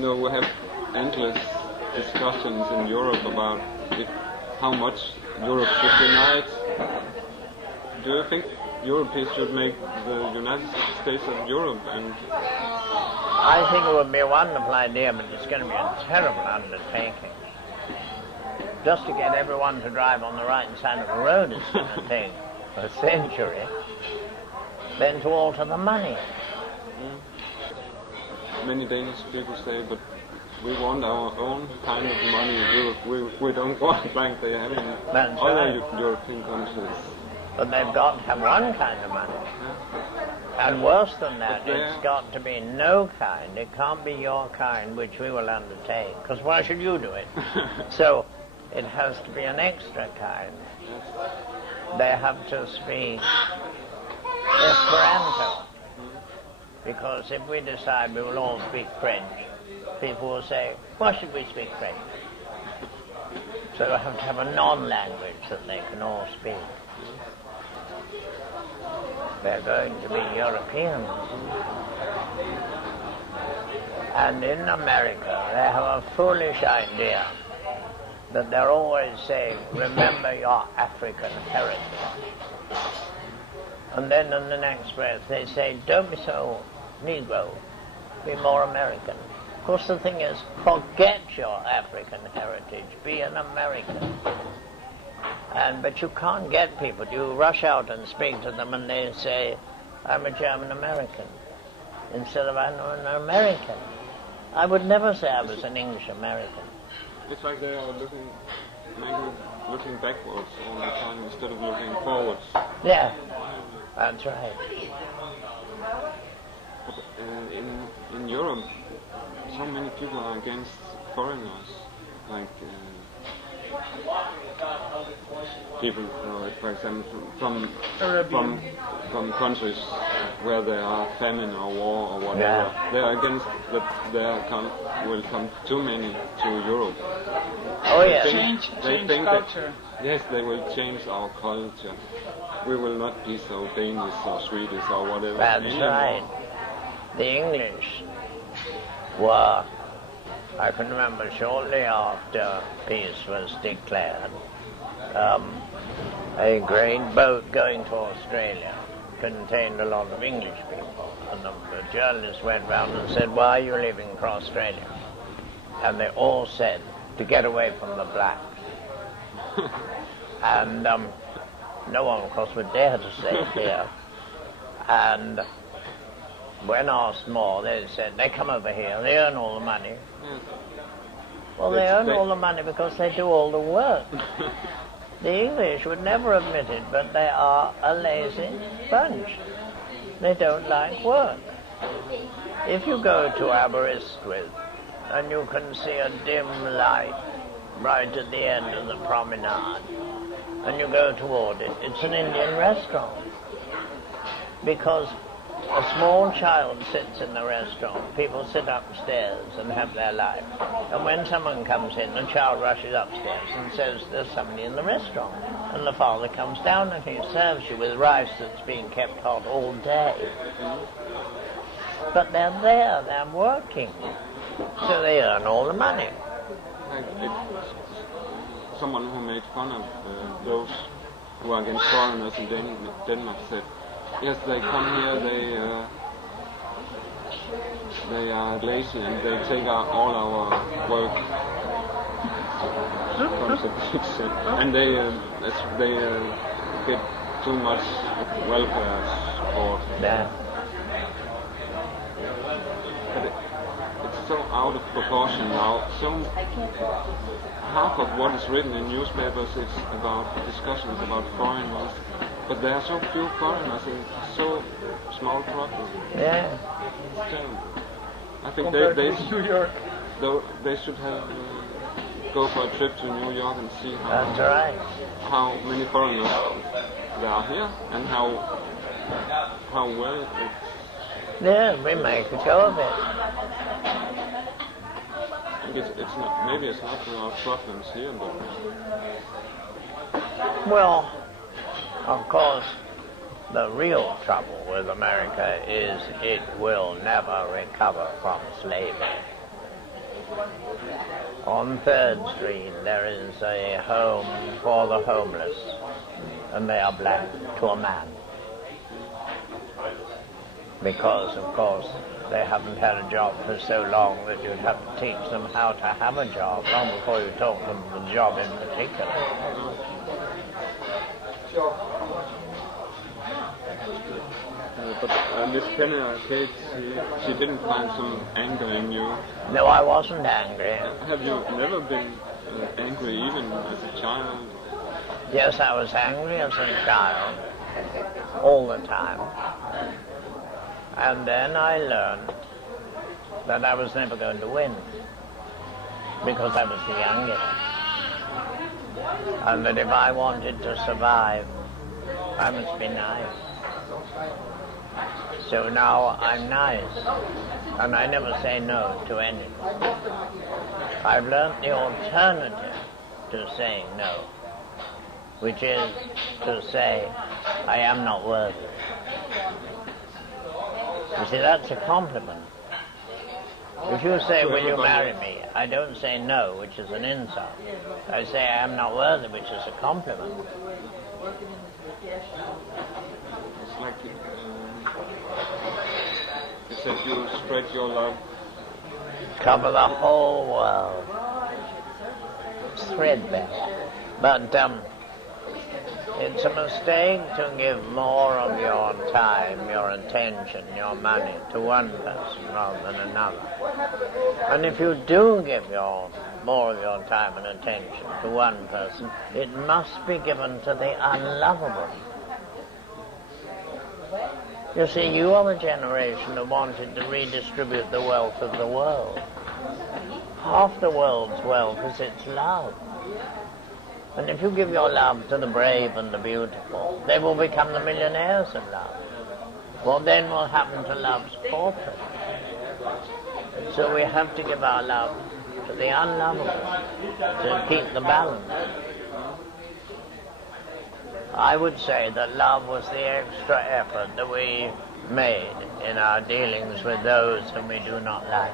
we have endless discussions in Europe about how much Europe should unite. Do you think Europe should make the United States of Europe? And I think it would be a wonderful idea, but it's going to be a terrible undertaking. Just to get everyone to drive on the right side of the road has been a thing for a century. Then to alter the money. Many Danish people say, but we want our own kind of money. We don't want like they have in other European countries. But they've got to have one kind of money. And worse than that, it's got to be no kind. It can't be your kind, which we will undertake. Because why should you do it? So it has to be an extra kind. They have to speak Esperanto. Because if we decide we will all speak French, people will say, why should we speak French? So they have to have a non-language that they can all speak. They're going to be Europeans. And in America, they have a foolish idea that they're always saying, remember your African heritage. And then in the next breath, they say, don't be so Negro, be more American. Of course, the thing is, forget your African heritage, be an American. But you can't get people. You rush out and speak to them and they say, I'm a German American, instead of I'm an American. I would never say I was an English American. It's like they are looking backwards all the time instead of looking forwards. Yeah, that's right. But, in Europe, so many people are against foreigners, like people, for example, from countries where there are famine or war or whatever. Yeah. They are against that there will come too many to Europe. Oh yeah, change culture. Yes, they will change our culture. We will not be so Danish or Swedish or whatever. That's anymore. Right. The English were, I can remember shortly after peace was declared, a great boat going to Australia contained a lot of English people. And the journalists went round and said, why are you leaving for Australia? And they all said, to get away from the blacks. And no one, of course, would dare to stay here. And when asked more, they said, they come over here, they earn all the money. Well, they earn all the money because they do all the work. The English would never admit it, but they are a lazy bunch. They don't like work. If you go to Aberystwyth and you can see a dim light right at the end of the promenade, and you go toward it, it's an Indian restaurant. Because a small child sits in the restaurant, people sit upstairs and have their life. And when someone comes in, the child rushes upstairs and says, there's somebody in the restaurant. And the father comes down and he serves you with rice that's being kept hot all day. But they're there, they're working. So they earn all the money. Someone who made fun of those who are against foreigners in Denmark said, yes, they come here, they are lazy and they take all our work contribution, and they get too much welfare support. Yeah. But it's so out of proportion now. So half of what is written in newspapers is about discussions about foreigners. But there are so few foreigners in so small provinces. Yeah. I think New York. They should have go for a trip to New York and see how many foreigners there are here and how well it's. Yeah, we make a go of it. It's not, maybe it's not our problems here, but. Well, of course, the real trouble with America is it will never recover from slavery. On 3rd Street there is a home for the homeless, and they are black to a man. Because, of course, they haven't had a job for so long that you'd have to teach them how to have a job long before you taught them the job in particular. But Miss Penny Arcade, she didn't find some anger in you. No, I wasn't angry. Have you never been angry even as a child? Yes, I was angry as a child, all the time. And then I learned that I was never going to win, because I was the youngest. And that if I wanted to survive, I must be nice. So now I'm nice, and I never say no to anything. I've learned the alternative to saying no, which is to say, I am not worthy. You see, that's a compliment. If you say, will you marry me? I don't say no, which is an insult. I say I am not worthy, which is a compliment. It's like you said you spread your love. Cover the whole world. Threadbare. But it's a mistake to give more of your time, your attention, your money to one person rather than another. And if you do give more of your time and attention to one person, it must be given to the unlovable. You see, you are the generation that wanted to redistribute the wealth of the world. Half the world's wealth is its love. And if you give your love to the brave and the beautiful, they will become the millionaires of love. What then will happen to love's fortune? So we have to give our love to the unlovable to keep the balance. I would say that love was the extra effort that we made in our dealings with those whom we do not like.